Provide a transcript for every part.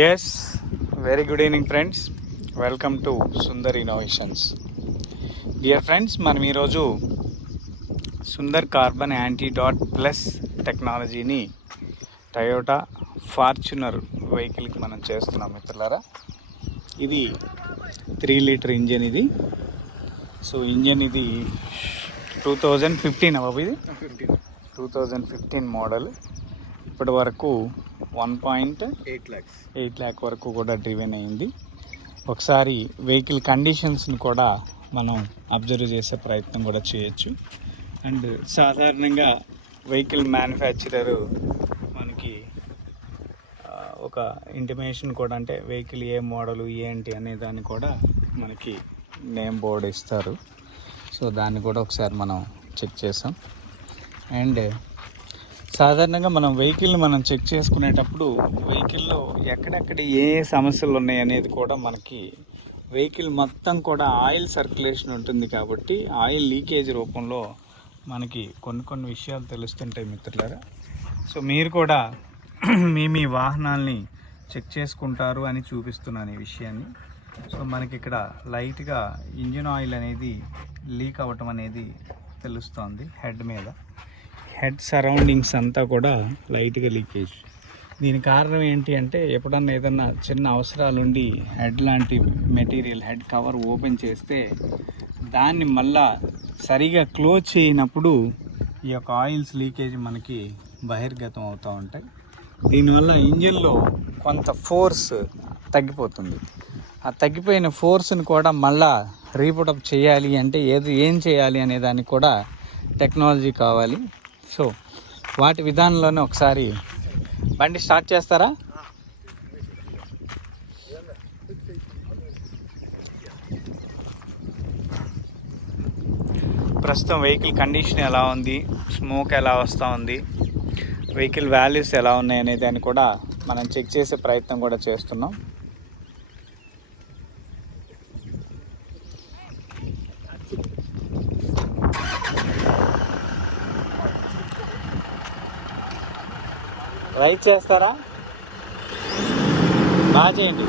Yes, very good evening friends. Welcome to Sundar Innovations. Dear friends, మనం ఈరోజు Sundar carbon anti dot plus టెక్నాలజీని Toyota Fortuner వెహికల్కి మనం చేస్తున్నాం మిత్రులారా. ఇది 3 లీటర్ ఇంజన్. ఇది ఇంజన్ ఇది 2015 బాబు. ఇది 2015 మోడల్. ఇప్పటి వరకు 1.8 lakh వరకు కూడా డ్రివెన్ అయింది. ఒకసారి వెహికల్ కండిషన్స్ని కూడా మనం అబ్జర్వ్ చేసే ప్రయత్నం కూడా చేయొచ్చు. అండ్ సాధారణంగా వెహికల్ మ్యానుఫ్యాక్చరరు మనకి ఒక ఇంటిమేషన్ కూడా, అంటే వెహికల్ ఏ మోడలు ఏంటి అనే దాన్ని కూడా మనకి నేమ్ బోర్డు ఇస్తారు. దాన్ని కూడా ఒకసారి మనం చెక్ చేసాం. అండ్ సాధారణంగా మనం వెహికల్ని మనం చెక్ చేసుకునేటప్పుడు వెహికల్లో ఎక్కడెక్కడ ఏ సమస్యలు ఉన్నాయి అనేది కూడా మనకి వెహికల్ మొత్తం కూడా ఆయిల్ సర్క్యులేషన్ ఉంటుంది కాబట్టి ఆయిల్ లీకేజ్ రూపంలో మనకి కొన్ని విషయాలు తెలుస్తుంటాయి మిత్రులారా. మీరు కూడా మీ వాహనాల్ని చెక్ చేసుకుంటారు అని చూపిస్తున్నాను ఈ విషయాన్ని. మనకి ఇక్కడ లైట్గా ఇంజిన్ ఆయిల్ అనేది లీక్ అవ్వటం అనేది తెలుస్తోంది. హెడ్ సరౌండింగ్స్ అంతా కూడా లైట్గా లీకేజ్. దీని కారణం ఏంటి అంటే, ఎప్పుడన్నా ఏదన్నా చిన్న అవసరాలుండి హెడ్ లాంటి మెటీరియల్, హెడ్ కవర్ ఓపెన్ చేస్తే దాన్ని మళ్ళా సరిగా క్లోజ్ చేయనప్పుడు ఈ యొక్క ఆయిల్స్ లీకేజ్ మనకి బహిర్గతం అవుతూ ఉంటాయి. దీనివల్ల ఇంజిన్లో కొంత ఫోర్స్ తగ్గిపోతుంది. ఆ తగ్గిపోయిన ఫోర్స్ని కూడా మళ్ళా రీపుటప్ చేయాలి అంటే ఏం చేయాలి అనే దానికి కూడా టెక్నాలజీ కావాలి. వాటి విధానంలోనే ఒకసారి బండి స్టార్ట్ చేస్తారా? ప్రస్తుతం వెహికల్ కండిషన్ ఎలా ఉంది, స్మోక్ ఎలా వస్తూ ఉంది, వెహికల్ వాల్యూస్ ఎలా ఉన్నాయి అనే దాన్ని కూడా మనం చెక్ చేసే ప్రయత్నం కూడా చేస్తున్నాం. రైట్ చేస్తారా? బాగా చేయండి.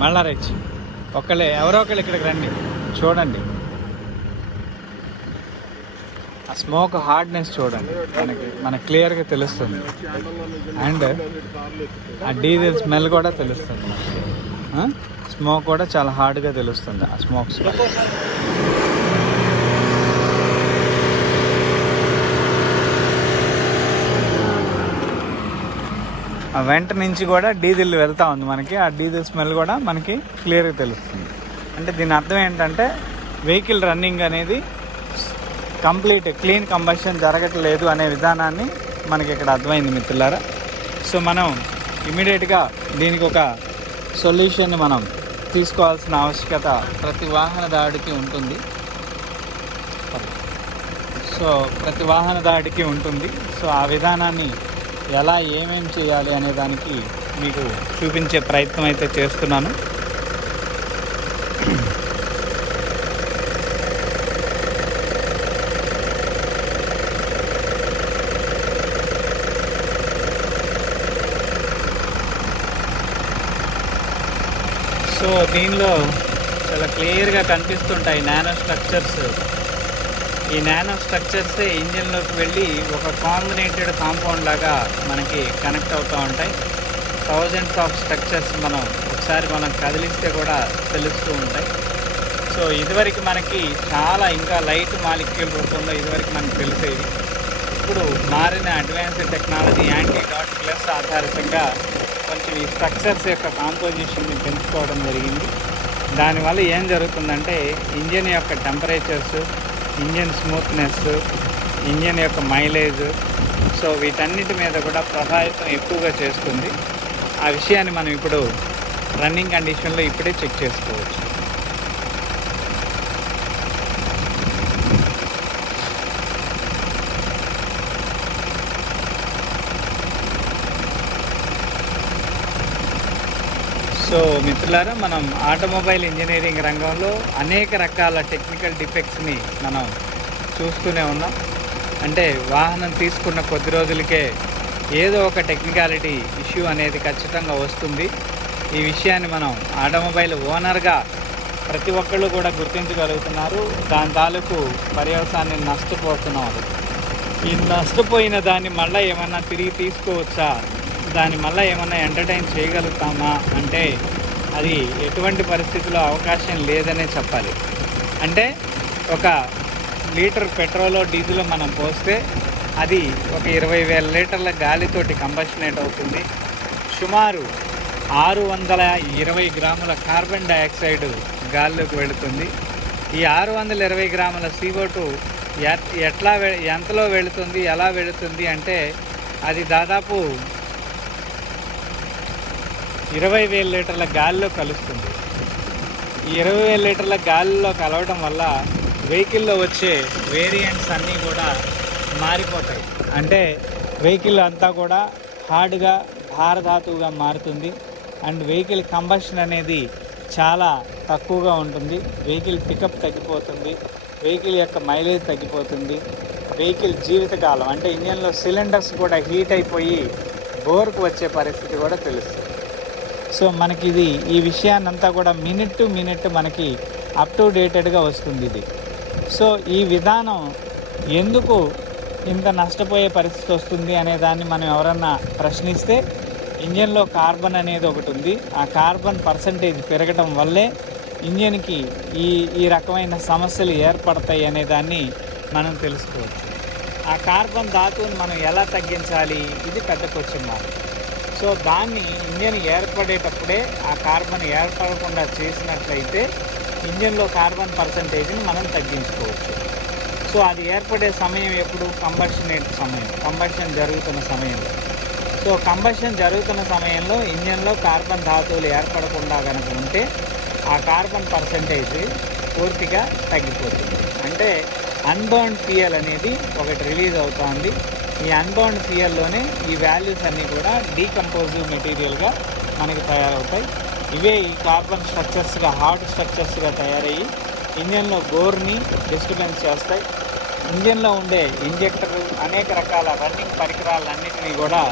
మళ్ళా రైట్. ఎవరో ఒకళ్ళు ఇక్కడికి రండి, చూడండి ఆ స్మోక్ హార్డ్నెస్ చూడండి, మనకి క్లియర్గా తెలుస్తుంది. అండ్ ఆ డీజిల్ స్మెల్ కూడా తెలుస్తుంది. స్మోక్ కూడా చాలా హార్డ్గా తెలుస్తుంది. ఆ స్మోక్ స్మెల్ ఆ వెంట నుంచి కూడా డీజిల్ వెళ్తూ ఉంది మనకి. ఆ డీజిల్ స్మెల్ కూడా మనకి క్లియర్గా తెలుస్తుంది. అంటే దీని అర్థం ఏంటంటే వెహికల్ రన్నింగ్ అనేది కంప్లీట్ క్లీన్ కంబషన్ జరగట్లేదు అనే విధానాన్ని మనకి ఇక్కడ అర్థమైంది మిత్రులారా. మనం ఇమీడియట్గా దీనికి ఒక సొల్యూషన్ని మనం తీసుకోవాల్సిన ఆవశ్యకత ప్రతి వాహనదారుడికి ఉంటుంది. ఆ విధానాన్ని ఎలా ఏమేమి చేయాలి అనే దానికి మీకు చూపించే ప్రయత్నం అయితే చేస్తున్నాను. దీనిలో చాలా క్లియర్గా కనిపిస్తుంటాయి నానో స్ట్రక్చర్స్. ఈ నానో స్ట్రక్చర్సే ఇంజిన్లోకి వెళ్ళి ఒక కాంబినేటెడ్ కాంపౌండ్ లాగా మనకి కనెక్ట్ అవుతూ ఉంటాయి. థౌజండ్స్ ఆఫ్ స్ట్రక్చర్స్ మనం కదిలిస్తే కూడా తెలుస్తూ ఉంటాయి. ఇదివరకు మనకి చాలా ఇంకా లైట్ మాలిక్యూల్ రూపంలో ఇదివరకు మనకు తెలిసేది. ఇప్పుడు మారిన advanced technology anti dot plus ఆధారితంగా కొంచెం ఈ స్ట్రక్చర్స్ యొక్క కాంపోజిషన్ని పెంచుకోవడం జరిగింది. దానివల్ల ఏం జరుగుతుందంటే ఇంజిన్ యొక్క టెంపరేచర్స్, ఇంజిన్ స్మూత్నెస్, ఇంజిన్ యొక్క మైలేజ్, వీటన్నిటి మీద కూడా ప్రభావితం ఎక్కువగా చేస్తుంది. ఆ విషయాన్ని మనం ఇప్పుడు రన్నింగ్ కండిషన్లో ఇప్పుడే చెక్ చేసుకోవచ్చు. మిత్రులారా, మనం ఆటోమొబైల్ ఇంజనీరింగ్ రంగంలో అనేక రకాల టెక్నికల్ డిఫెక్ట్స్ని మనం చూస్తూనే ఉన్నాం. అంటే వాహనం తీసుకున్న కొద్ది రోజులకే ఏదో ఒక టెక్నికాలిటీ ఇష్యూ అనేది ఖచ్చితంగా వస్తుంది. ఈ విషయాన్ని మనం ఆటోమొబైల్ ఓనర్గా ప్రతి ఒక్కళ్ళు కూడా గుర్తించగలుగుతున్నారు. దాని తాలూకు పర్యవసాన్ని నష్టపోతున్నారు. ఈ నష్టపోయిన దాన్ని మళ్ళీ ఏమన్నా తిరిగి తీసుకోవచ్చా, దాన్ని మళ్ళీ ఏమన్నా ఎంటర్టైన్ చేయగలుగుతామా అంటే అది ఎటువంటి పరిస్థితుల్లో అవకాశం లేదనే చెప్పాలి. అంటే ఒక లీటర్ పెట్రోలో డీజిల్ మనం పోస్తే అది ఒక 20,000 లీటర్ల గాలితోటి కంబషనేట్ అవుతుంది. సుమారు 620 గ్రాముల కార్బన్ డైఆక్సైడ్ గాల్లోకి వెళుతుంది. ఈ 620 గ్రాముల CO2 ఎంతలో వెళుతుంది, ఎలా వెళుతుంది అంటే అది దాదాపు 20,000 లీటర్ల గాలిలో కలుస్తుంది. ఈ 20,000 లీటర్ల గాలిలో కలవడం వల్ల వెహికల్లో వచ్చే వేరియంట్స్ అన్నీ కూడా మారిపోతాయి. అంటే వెహికల్ అంతా కూడా హార్డ్గా భారధాతువుగా మారుతుంది. అండ్ వెహికల్ కంబషన్ అనేది చాలా తక్కువగా ఉంటుంది. వెహికల్ పికప్ తగ్గిపోతుంది. వెహికల్ యొక్క మైలేజ్ తగ్గిపోతుంది. వెహికల్ జీవితకాలం అంటే ఇంజన్లో సిలిండర్స్ కూడా హీట్ అయిపోయి బోర్కు వచ్చే పరిస్థితి కూడా తెలుస్తుంది. సో మనకి ఈ విషయాన్నంతా కూడా మినిట్ టు మినిట్ మనకి అప్ టు డేటెడ్గా వస్తుంది ఇది. సో ఈ విధానం ఎందుకు ఇంత నష్టపోయే పరిస్థితి వస్తుంది అనే దాన్ని మనం ఎవరన్నా ప్రశ్నిస్తే ఇంజన్లో కార్బన్ అనేది ఒకటి ఉంది. ఆ కార్బన్ పర్సంటేజ్ పెరగడం వల్లే ఇంజన్కి ఈ రకమైన సమస్యలు ఏర్పడతాయి అనే దాన్ని మనం తెలుసుకోవచ్చు. ఆ కార్బన్ ధాతువుని మనం ఎలా తగ్గించాలి, ఇది పెద్ద క్వశ్చన్ మార్క్. సో దాన్ని ఇంజన్ ఏర్పడేటప్పుడే ఆ కార్బన్ ఏర్పడకుండా చేసినట్లయితే ఇంజన్లో కార్బన్ పర్సంటేజ్ని మనం తగ్గించుకోవచ్చు. సో అది ఏర్పడే సమయం ఎప్పుడు? కంబషన్ జరుగుతున్న సమయంలో. సో కంబషన్ జరుగుతున్న సమయంలో ఇంజన్లో కార్బన్ ధాతువులు ఏర్పడకుండా కనుక ఉంటే ఆ కార్బన్ పర్సంటేజ్ పూర్తిగా తగ్గిపోతుంది. అంటే అన్బర్న్డ్ ఫ్యూయల్ అనేది ఒకటి రిలీజ్ అవుతుంది. ఈ అన్బర్న్డ్ ఫ్యూయల్లోనే ఈ వాల్యూస్ అన్నీ కూడా డీకంపోజివ్ మెటీరియల్గా మనకి తయారవుతాయి. ఇవే ఈ కార్బన్ స్ట్రక్చర్స్గా హార్డ్ స్ట్రక్చర్స్గా తయారయ్యి ఇంజన్లో బోర్ని డిస్టర్బెన్స్ చేస్తాయి. ఇంజన్లో ఉండే ఇంజెక్టర్ అనేక రకాల రన్నింగ్ పరికరాలన్నింటినీ కూడా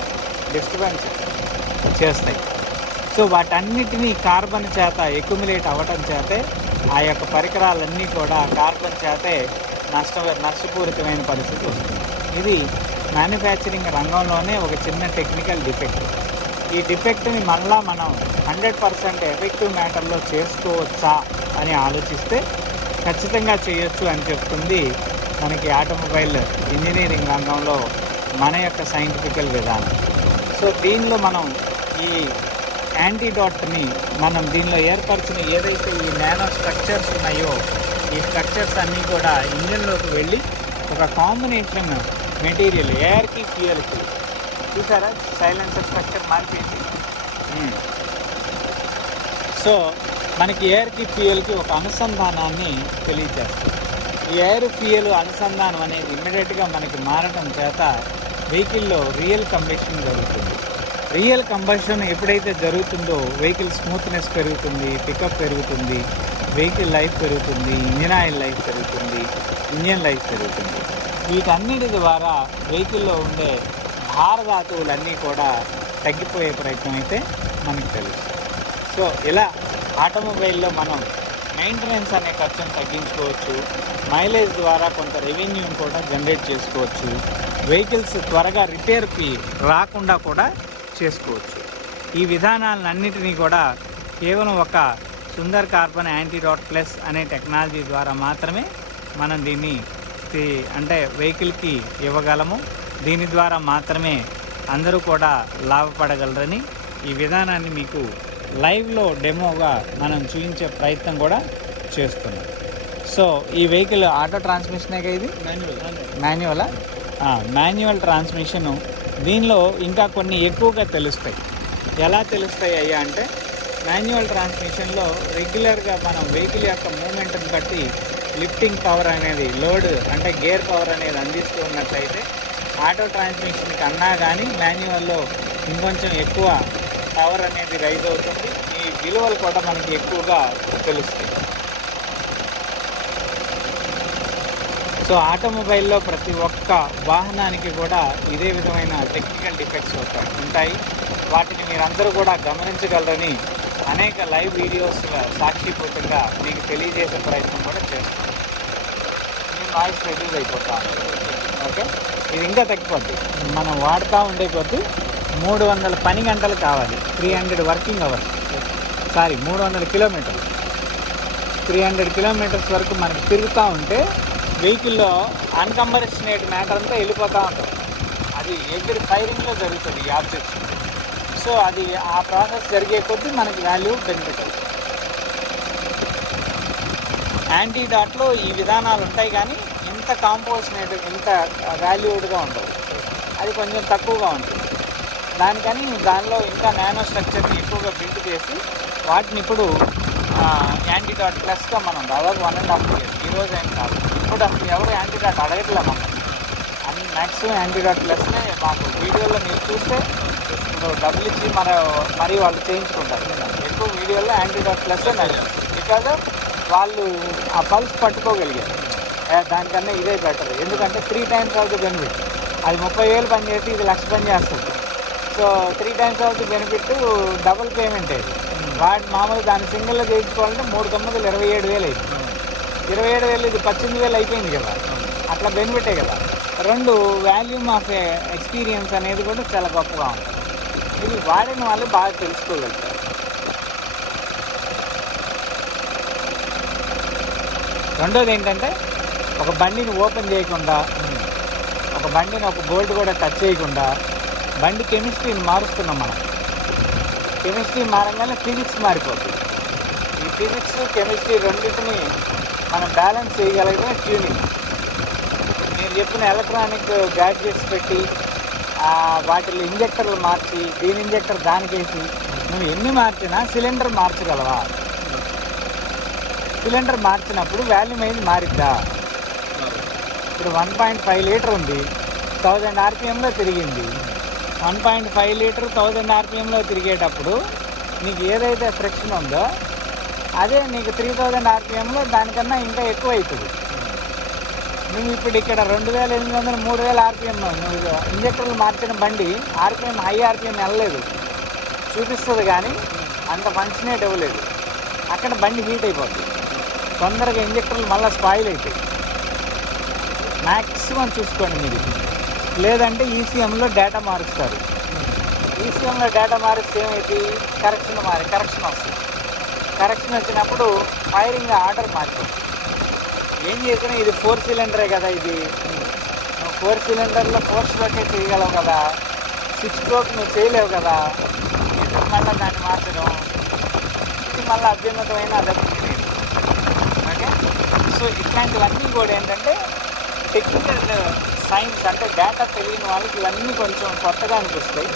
డిస్టర్బెన్స్ చేస్తాయి. సో వాటన్నిటినీ కార్బన్ చేత ఎక్యుములేట్ అవ్వటం చేతే ఆ యొక్క పరికరాలన్నీ కూడా కార్బన్ చేతే నష్టపూరితమైన పరిస్థితి వస్తుంది. ఇది మ్యానుఫ్యాక్చరింగ్ రంగంలోనే ఒక చిన్న టెక్నికల్ డిఫెక్ట్. ఈ డిఫెక్ట్ని మళ్ళా మనం 100% ఎఫెక్టివ్ మ్యాటర్లో చేసుకోవచ్చా అని ఆలోచిస్తే ఖచ్చితంగా చేయొచ్చు అని చెప్తుంది మనకి ఆటోమొబైల్ ఇంజనీరింగ్ రంగంలో మన యొక్క సైంటిఫికల్ విధానం. సో దీనిలో మనం ఈ యాంటీడాట్ని మనం దీనిలో ఏర్పరిచిన ఏదైతే ఈ నానో స్ట్రక్చర్స్ ఉన్నాయో ఈ స్ట్రక్చర్స్ అన్నీ కూడా ఇంజన్లోకి వెళ్ళి ఒక కాంబినేషన్ మెటీరియల్ ఎయిర్కి ఫ్యూయల్కి చూసారా సైలెన్సర్ స్ట్రక్చర్ మారిపోయింది. సో మనకి ఎయిర్కి ఫ్యూయల్కి ఒక అనుసంధానాన్ని తెలియజేస్తుంది. ఈ ఎయిర్ ఫ్యూయల్ అనుసంధానం అనేది ఇమ్మీడియట్గా మనకి మారడం చేత వెహికల్లో రియల్ కంబషన్ జరుగుతుంది. రియల్ కంబషన్ ఎప్పుడైతే జరుగుతుందో వెహికల్ స్మూత్నెస్ పెరుగుతుంది, పికప్ పెరుగుతుంది, వెహికల్ లైఫ్ పెరుగుతుంది, ఇంజిన్ ఆయిల్ లైఫ్ పెరుగుతుంది, ఇంజిన్ లైఫ్ పెరుగుతుంది. వీటన్నిటి ద్వారా వెహికల్లో ఉండే భారధాతువులన్నీ కూడా తగ్గిపోయే ప్రయత్నం అయితే మనకు తెలుస్తుంది. సో ఇలా ఆటోమొబైల్లో మనం మెయింటెనెన్స్ అనే ఖర్చును తగ్గించుకోవచ్చు. మైలేజ్ ద్వారా కొంత రెవెన్యూని కూడా జనరేట్ చేసుకోవచ్చు. వెహికల్స్ త్వరగా రిపేర్కి రాకుండా కూడా చేసుకోవచ్చు. ఈ విధానాలన్నింటినీ కూడా కేవలం ఒక సుందర్ కార్బన్ యాంటీడాట్ ప్లస్ అనే టెక్నాలజీ ద్వారా మాత్రమే మనం దీన్ని అంటే వెహికల్కి ఇవ్వగలము. దీని ద్వారా మాత్రమే అందరూ కూడా లాభపడగలరని ఈ విధానాన్ని మీకు లైవ్లో డెమోగా మనం చూపించే ప్రయత్నం కూడా చేస్తున్నాం. సో ఈ వెహికల్ ఆటో ట్రాన్స్మిషనే కదా, ఇది మాన్యువల్ ట్రాన్స్మిషను. దీనిలో ఇంకా కొన్ని ఎక్కువగా తెలుస్తాయి. ఎలా తెలుస్తాయి అయ్యా అంటే మాన్యువల్ ట్రాన్స్మిషన్లో రెగ్యులర్గా మనం వెహికల్ యొక్క మూమెంట్ని బట్టి లిఫ్టింగ్ పవర్ అనేది లోడ్ అంటే గేర్ పవర్ అనేది అందిస్తూ ఉన్నట్లయితే ఆటో ట్రాన్స్మిషన్ కన్నా కానీ మాన్యువల్లో ఇంకొంచెం ఎక్కువ పవర్ అనేది రైజ్ అవుతుంది. ఈ విలువలు కూడా మనకి ఎక్కువగా తెలుస్తాయి. సో ఆటోమొబైల్లో ప్రతి ఒక్క వాహనానికి కూడా ఇదే విధమైన టెక్నికల్ డిఫెక్ట్స్ ఉంటాయి. వాటిని మీరందరూ కూడా గమనించగలరని అనేక లైవ్ వీడియోస్ సాక్షిభూతంగా మీకు తెలియజేసే ప్రయత్నం కూడా చేస్తాం. మీ వాయిస్ రెడ్యూస్ అయిపోతా ఉంటుంది. ఓకే, ఇది ఇంకా తగ్గిపోద్ది. మనం వాడుతూ ఉండే కొద్దీ 300 పని గంటలు కావాలి, 300 వర్కింగ్ అవర్స్, 300 కిలోమీటర్లు, 300 కిలోమీటర్స్ వరకు మనకు తిరుగుతూ ఉంటే వెహికల్లో అన్కంబరేషనేట్ మ్యాటర్ అంతా వెళ్ళిపోతూ ఉంటుంది. అది ఎవ్రీ ఫైరింగ్లో జరుగుతుంది ఈ ఆబ్జెక్ట్స్. సో అది ఆ ప్రాసెస్ జరిగే కొద్దీ మనకి వాల్యూ బెనిఫిట్ అవుతుంది. యాంటీడాట్లో ఈ విధానాలు ఉంటాయి కానీ ఇంత కాంపోజినేట్, ఇంత వాల్యూడ్గా ఉండవు. అది కొంచెం తక్కువగా ఉంటుంది. దానికని దానిలో ఇంకా నానో స్ట్రక్చర్ని ఎక్కువగా బిల్డ్ చేసి వాటిని ఇప్పుడు యాంటీడాట్ ప్లస్గా మనం దాదాపు 1.5 years, ఈరోజు ఏం కాదు, ఇప్పుడు అసలు ఎవరు యాంటీడాట్ అడగట్లే మనం. మ్యాక్సిమం యాంటీడాట్ ప్లస్నే మాకు వీడియోలో మీరు చూస్తే డబ్బులు ఇచ్చి మరి వాళ్ళు చేయించుకుంటారు. ఎక్కువ వీడియోలో యాంటీడాట్ ప్లస్సే నడిచింది. బికాజ్ వాళ్ళు ఆ పల్స్ పట్టుకోగలిగారు. దానికన్నా ఇదే బెటర్. ఎందుకంటే 3 times ఆఫ్ ది బెనిఫిట్. అది 30,000 పని చేసి ఇది 1,00,000 పని చేస్తుంది. So 3 times of the benefit double payment అయ్యింది. వాటి మామూలు దాన్ని సింగిల్లో చేయించుకోవాలంటే 3 9 27,000 అయింది. 27,000 ఇది 18,000 అయిపోయింది కదా. అట్లా బెనిఫిటే కదా. 2 వాల్యూమ్ ఆఫ్ ఎక్స్పీరియన్స్ అనేది కూడా చాలా గొప్పగా ఉంటుంది. ఇది వాడిన వాళ్ళు బాగా తెలుసుకోగలుగుతారు. రెండోది ఏంటంటే ఒక బండిని ఓపెన్ చేయకుండా, ఒక బండిని ఒక బోల్ట్ కూడా టచ్ చేయకుండా బండి కెమిస్ట్రీని మారుస్తున్నాం మనం. కెమిస్ట్రీ మారంగానే ఫిజిక్స్ మారిపోతుంది. ఈ ఫిజిక్స్ కెమిస్ట్రీ రెండింటిని మనం బ్యాలెన్స్ చేయగలిగితే ట్యూనింగ్. నేను చెప్పిన ఎలక్ట్రానిక్ గ్యాడ్జెట్స్ పెట్టి వాటిలో ఇంజెక్టర్లు మార్చి దీని ఇంజెక్టర్ దానికేసి నువ్వు ఎన్ని మార్చినా సిలిండర్ మార్చగలవా? సిలిండర్ మార్చినప్పుడు వాల్యూమ్ అనేది మారిద్దా? ఇప్పుడు 1.5 లీటర్ ఉంది, 1000 RPMలో తిరిగింది. 1.5 లీటర్ 1000 RPMలో తిరిగేటప్పుడు నీకు ఏదైతే ఫ్రిక్షన్ ఉందో అదే నీకు 3000 RPMలో దానికన్నా ఇంకా ఎక్కువ అవుతుంది. నువ్వు ఇప్పుడు ఇక్కడ 2800 3000 RPM నువ్వు ఇంజెక్టర్లు మార్చిన బండి హై RPM వెళ్ళలేదు చూపిస్తుంది, కానీ అంత ఫంక్షనేట్ ఇవ్వలేదు. అక్కడ బండి హీట్ అయిపోతుంది. తొందరగా ఇంజెక్టర్లు మళ్ళీ స్పాయిల్ అవుతాయి. మ్యాక్సిమం చూసుకోండి మీరు. లేదంటే ఈసీఎంలో డేటా మారుస్తారు. ఈసీఎంలో డేటా మారిస్తే ఏమైతే కరెక్షన్ వస్తుంది. కరెక్షన్ వచ్చినప్పుడు ఫైరింగ్ ఆర్డర్ మారిపోతుంది. ఏం చేసినా ఇది 4 సిలిండరే కదా, ఇది నువ్వు 4 సిలిండర్లో 4 స్ట్రోకే చేయగలవు కదా, 6 స్ట్రోక్ నువ్వు చేయలేవు కదా, ఎందుకు మళ్ళీ దాన్ని మార్చడం? ఇది మళ్ళీ అభ్యున్నతమైన అదొకటి. ఓకే, సో ఇట్లాంటివన్నీ కూడా ఏంటంటే టెక్నికల్ సైన్స్, అంటే డేటా తెలియని వాళ్ళకి ఇవన్నీ కొంచెం కొత్తగా అనిపిస్తాయి.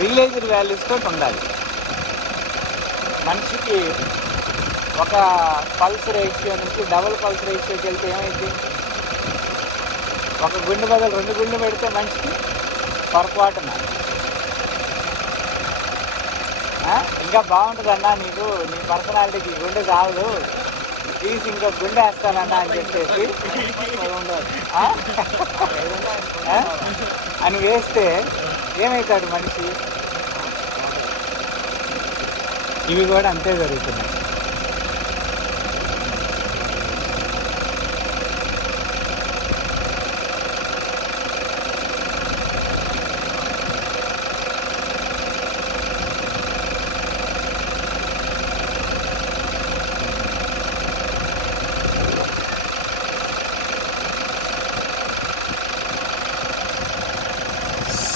రియలైజ్డ్ వాల్యూస్ తోటి ఉండాలి. మనిషికి ఒక పల్స్ రేషియో నుంచి డబుల్ పల్స్ రేషియోకి వెళ్తే ఏమైంది? ఒక గుండె బదులు 2 గుండె పెడితే మనిషికి పొరపాటున ఇంకా బాగుంటుందన్నా, నీకు నీ పర్సనాలిటీకి గుండె చాలదు, తీసి ఇంకో గుండె వేస్తానన్నా అని చెప్పేసి అని వేస్తే ఏమవుతాడు మనిషి? ఇవి కూడా అంతే జరుగుతున్నాయి.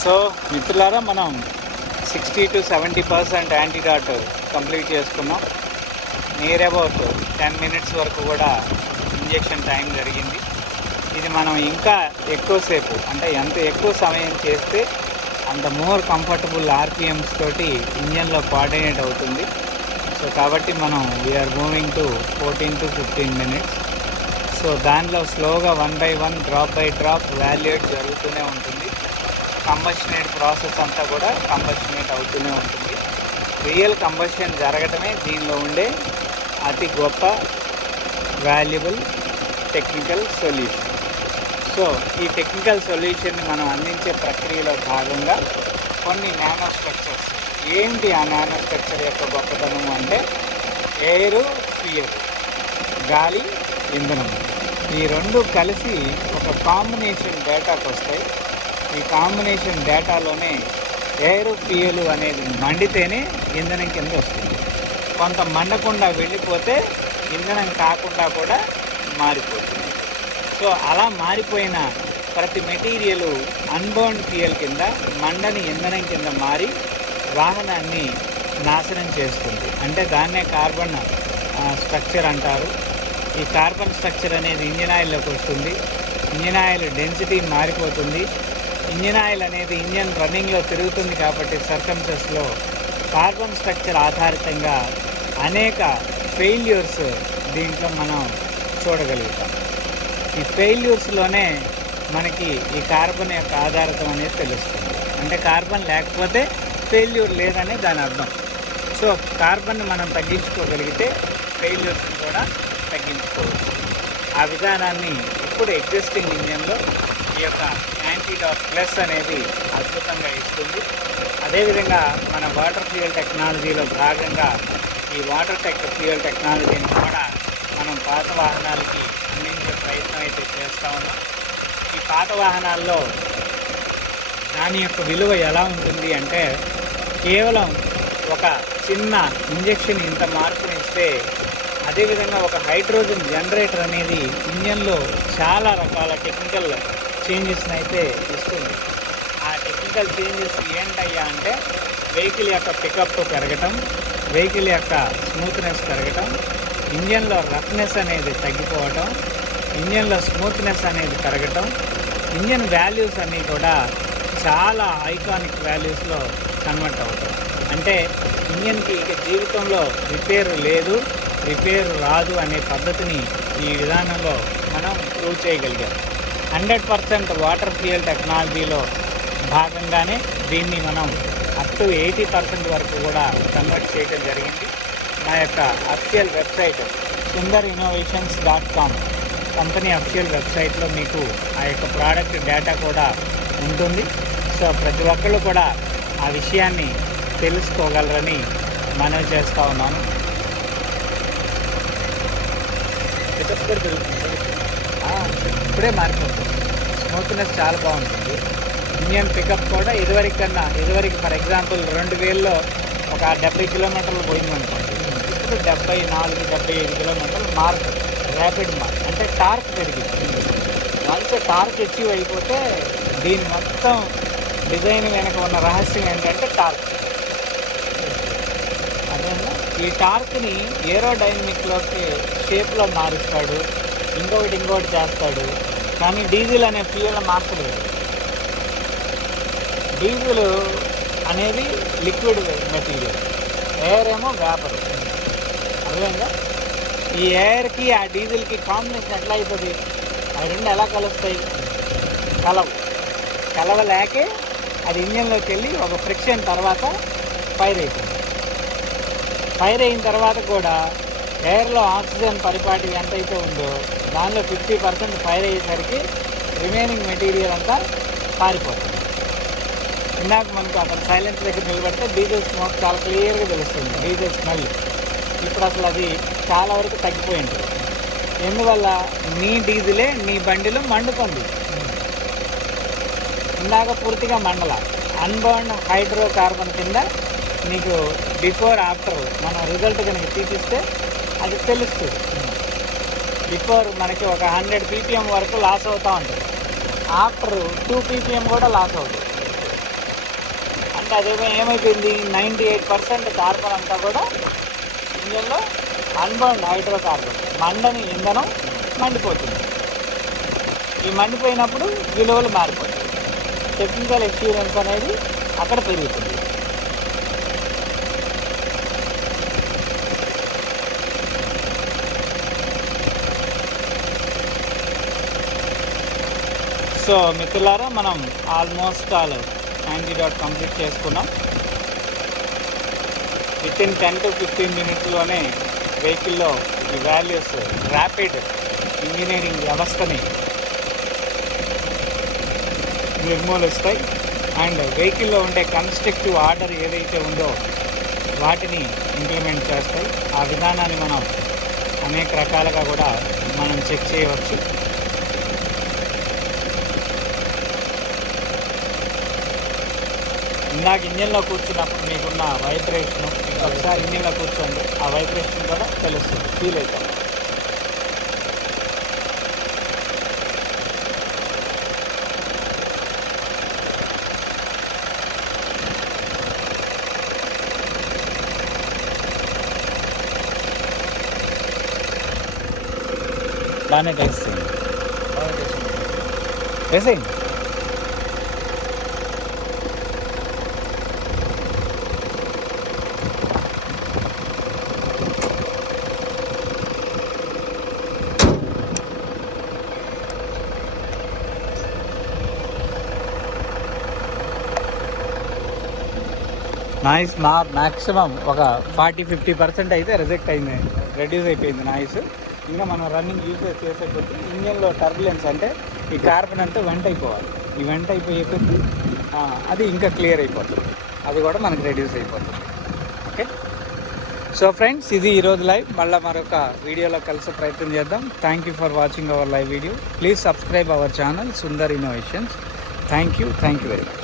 సో మిత్రులారా, మనం 60 to 70% యాంటీడాట్ కంప్లీట్ చేసుకున్నాం. నియర్ అబౌట్ 10 minutes వరకు కూడా ఇంజెక్షన్ టైం జరిగింది. ఇది మనం ఇంకా ఎక్కువసేపు, అంటే ఎంత ఎక్కువ సమయం చేస్తే అంత మోర్ కంఫర్టబుల్ RPMs తోటి ఇంజన్లో కోఆర్డినేట్ అవుతుంది. సో కాబట్టి మనం we are moving to 14 to 15 minutes. So దానిలో స్లోగా 1 by 1 డ్రాప్ బై డ్రాప్ వాల్యుయేట్ జరుగుతూనే ఉంటుంది. కంబషనేట్ ప్రాసెస్ అంతా కూడా కంబషనేట్ అవుతూనే ఉంటుంది. రియల్ కంబషన్ జరగటమే దీనిలో ఉండే అతి గొప్ప వాల్యుబుల్ టెక్నికల్ సొల్యూషన్. సో ఈ టెక్నికల్ సొల్యూషన్ని మనం అందించే ప్రక్రియలో భాగంగా కొన్ని నానో స్ట్రక్చర్స్, ఏంటి ఆ నానో స్ట్రక్చర్ యొక్క గొప్పతనం అంటే ఎయిర్, ఫ్యూయల్, గాలి, ఇంధనం, ఈ రెండు కలిసి ఒక కాంబినేషన్ డేటాకు వస్తాయి. ఈ కాంబినేషన్ డేటాలోనే ఎయిర్, ఫ్యూయల్ అనేది మండితేనే ఇంధనం కింద వస్తుంది. కొంత మండకుండా వెళ్ళిపోతే ఇంధనం కాకుండా కూడా మారిపోతుంది. సో అలా మారిపోయిన ప్రతి మెటీరియల్ అన్బర్న్ ఫ్యూయల్ కింద, మండని ఇంధనం కింద మారి వాహనాన్ని నాశనం చేస్తుంది. అంటే దాన్నే కార్బన్ స్ట్రక్చర్ అంటారు. ఈ కార్బన్ స్ట్రక్చర్ అనేది ఇంజిన్ ఆయిల్లోకి వస్తుంది. ఇంజిన్ ఆయిల్ డెన్సిటీ మారిపోతుంది. ఇంజిన్ ఆయిల్ అనేది ఇంజిన్ రన్నింగ్లో తిరుగుతుంది కాబట్టి సర్కమ్స్టెన్సెస్లో కార్బన్ స్ట్రక్చర్ ఆధారితంగా అనేక ఫెయిల్యూర్స్ దీంట్లో మనం చూడగలుగుతాం. ఈ ఫెయిల్యూర్స్లోనే మనకి ఈ కార్బన్ యొక్క ఆధారితం అనేది తెలుస్తుంది. అంటే కార్బన్ లేకపోతే ఫెయిల్యూర్ లేదనే దాని అర్థం. సో కార్బన్ని మనం తగ్గించుకోగలిగితే ఫెయిల్యూర్స్ని కూడా తగ్గించుకోవచ్చు. ఆ విధానాన్ని ఇప్పుడు ఎగ్జిస్టింగ్ ఇంజన్లో ఈ యొక్క యాంటీడాట్ ప్లస్ అనేది అద్భుతంగా ఇస్తుంది. అదేవిధంగా మన వాటర్ ఫ్యూయల్ టెక్నాలజీలో భాగంగా ఈ వాటర్ ఫ్యూయల్ టెక్నాలజీని కూడా మనం పాత వాహనాలకి అందించే ప్రయత్నం అయితే చేస్తూ ఉన్నాం. ఈ పాత వాహనాల్లో దాని యొక్క విలువ ఎలా ఉంటుంది అంటే కేవలం ఒక చిన్న ఇంజెక్షన్ ఇంత మార్పునిస్తే, అదేవిధంగా ఒక హైడ్రోజన్ జనరేటర్ అనేది ఇంజన్లో చాలా రకాల టెక్నికల్ చేంజెస్ని అయితే ఇస్తుంది. ఆ టెక్నికల్ చేంజెస్ ఏంటయ్యా అంటే వెహికల్ యొక్క పికప్ పెరగటం, వెహికల్ యొక్క స్మూత్నెస్ పెరగటం, ఇంజన్లో రఫ్నెస్ అనేది తగ్గిపోవటం, ఇంజన్లో స్మూత్నెస్ అనేది పెరగటం, ఇంజన్ వాల్యూస్ అన్నీ కూడా చాలా ఐకానిక్ వాల్యూస్లో కన్వర్ట్ అవుతాం. అంటే ఇంజన్కి ఇక జీవితంలో రిపేర్ లేదు, రిపేర్ రాదు అనే పద్ధతిని ఈ విధానంలో మనం ప్రూవ్ చేయగలిగాం. 100% వాటర్ ఫ్యూయల్ టెక్నాలజీలో భాగంగానే దీన్ని మనం అప్ టు 80% వరకు కూడా కన్వర్ట్ చేయడం జరిగింది. మా యొక్క official website sundarinnovations.com company official వెబ్సైట్లో మీకు ఆ యొక్క ప్రోడక్ట్ డేటా కూడా ఉంటుంది. సో ప్రతి ఒక్కళ్ళు కూడా ఆ విషయాన్ని తెలుసుకోగలరని మనవి చేస్తూ ఉన్నాను. ఇప్పుడే మారిపోతుంది. స్మూత్నెస్ చాలా బాగుంటుంది. ఇంజన్ పికప్ కూడా ఇదివరకు ఫర్ ఎగ్జాంపుల్ 2000లో ఒక 70 కిలోమీటర్లు పోయిందనుకోండి, ఇప్పుడు 74-75 కిలోమీటర్లు మారుతుంది. ర్యాపిడ్ మార్క్ అంటే టార్క్ పెరిగింది. వన్స్ టార్క్ అచీవ్ అయిపోతే దీని మొత్తం డిజైన్ వెనక ఉన్న రహస్యం ఏంటంటే టార్క్. అదేనా ఈ టార్క్ని ఏరోడైనమిక్లోకి షేప్లో మారుస్తాడు, ఇంకోటి చేస్తాడు. కానీ డీజిల్ అనే ఫ్యూయల్ మార్చలేదు. డీజిల్ అనేది లిక్విడ్ మెటీరియల్, ఎయిర్ ఏమో వేపర్. అదేవిధంగా ఈ ఎయిర్కి ఆ డీజిల్కి కాంబినేషన్ ఎట్లా అవుతుంది? అవి రెండు ఎలా కలుస్తాయి? కలవలేకే అది ఇంజన్లోకి వెళ్ళి ఒక ఫ్రిక్షన్ తర్వాత ఫైర్ అవుతుంది. ఫైర్ అయిన తర్వాత కూడా ఎయిర్లో ఆక్సిజన్ పరిపాటి ఎంతైతే ఉందో దానిలో 50% ఫైర్ అయ్యేసరికి రిమైనింగ్ మెటీరియల్ అంతా పారిపోతుంది. ఇందాక మనకు అక్కడ సైలెన్స్ దగ్గర నిలబడితే డీజిల్ స్మోక్ చాలా క్లియర్గా తెలుస్తుంది, డీజిల్ స్మెల్. ఇప్పుడు అసలు అది చాలా వరకు తగ్గిపోయి ఉంటుంది. ఎందువల్ల నీ డీజిలే నీ బండిలో మండుతుంది. ఇందాక పూర్తిగా మండల అన్బర్న్ హైడ్రో కార్బన్ కింద నీకు బిఫోర్ ఆఫ్టర్ మన రిజల్ట్ కనుక తీపిస్తే అది తెలుస్తుంది. బిఫోర్ మనకి ఒక 100 ppm వరకు లాస్ అవుతూ ఉంటుంది, ఆఫ్టర్ 2 ppm కూడా లాస్ అవుతుంది. అంటే అదేమో ఏమైపోయింది, 98% కార్బన్ అంతా కూడా ఇంజన్లో అన్బర్న్ హైడ్రో కార్బన్, మండని ఇంధనం మండిపోతుంది. ఈ మండిపోయినప్పుడు విలువలు మారిపోతాయి. టెక్నికల్ ఎక్స్పీరియన్స్ అనేది అక్కడ పెరుగుతుంది. సో మిత్రులారా, మనం ఆల్మోస్ట్ ఆల్ యాంటీడాట్ కంప్లీట్ చేసుకున్నాం. వితిన్ 10 to 15 మినిట్స్లోనే వెహికల్లో ఈ వాల్యూస్ ర్యాపిడ్ ఇంజనీరింగ్ వ్యవస్థని నిర్మూలిస్తాయి. అండ్ వెహికల్లో ఉండే కన్స్ట్రక్టివ్ ఆర్డర్ ఏదైతే ఉందో వాటిని ఇంప్లిమెంట్ చేస్తాయి. ఆ విధానాన్ని మనం అనేక రకాలుగా కూడా మనం చెక్ చేయవచ్చు. ఇందాక ఇంజిన్లో కూర్చున్నప్పుడు మీకున్న వైబ్రేషను ఒకసారి ఇంజిన్లో కూర్చోండి, ఆ వైబ్రేషన్ కూడా తెలుస్తుంది, ఫీల్ అవుతాం. బాగానే టేస్ట్ చేయండి, వేసేయండి. నాయిస్ మ్యాక్సిమం ఒక 40-50% అయితే రిజెక్ట్ అయింది, రెడ్యూస్ అయిపోయింది నాయిస్. ఇంకా మనం రన్నింగ్ యూసేజ్ చేసే కొద్దీ ఇంజన్లో టర్బులెన్స్ అంటే ఈ కార్బన్ అంతా వెంట అయిపోవాలి. ఈ వెంట అయిపోయే కొద్దీ అది ఇంకా క్లియర్ అయిపోతుంది, అది కూడా మనకు రెడ్యూస్ అయిపోతుంది. ఓకే, సో ఫ్రెండ్స్, ఇది ఈరోజు లైవ్. మళ్ళీ మరొక వీడియోలో కలిసి ప్రయత్నం చేద్దాం. Thank you for watching our live video. Please subscribe our channel Sundar innovations. Thank you very much.